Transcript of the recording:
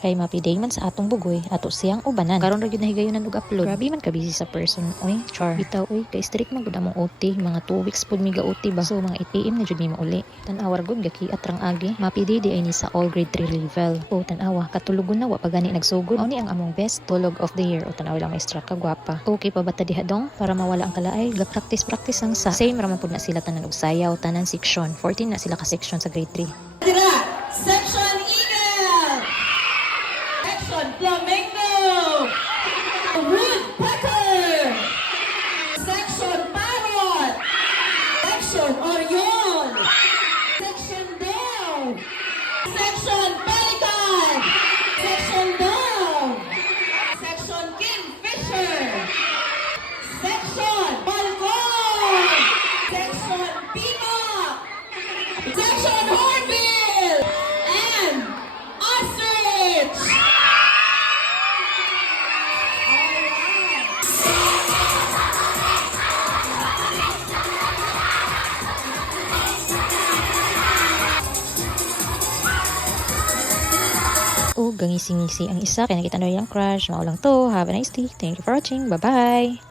Kay mapiday man sa atong bugoy, ato siyang ubanan. Karon ra gyud nahigayonan og upload. Grabe man ka busy sa person. Oy, char. Bitaw oy, kay strict man gud among OT, mga 2 weeks pud mi ga OT ba. So mga 8 AM na jud mi mauli. Tan-awar gud gakiat rang agi. Mapiday di ay ni sa all grade 3 level. O tan-awa katulugon na wa pa gani nagsugod. Mao ni ang among best tulog of the year. O tan-awa lang maestra ka gwapa. Okay pa ba ta diha dong para mawala ang kalaay? Ga practice lang sa. Same ra man pud na sila tanan og sayaw, tanan section. 14 na sila ka section sa grade 3. Tira, Section Eagle, Section Flamingo, Woodpecker, Section Parrot, Section Orion, Section Dove, Section Pelican, Section Dove, Section Kingfisher, Section Balcon, Section Peacock, Section Hornbill, and Ostrich! O gangisi-ngisi ang isa kaya nakita na yung crush. Maulang to. Have a nice day. Thank you for watching. Bye-bye!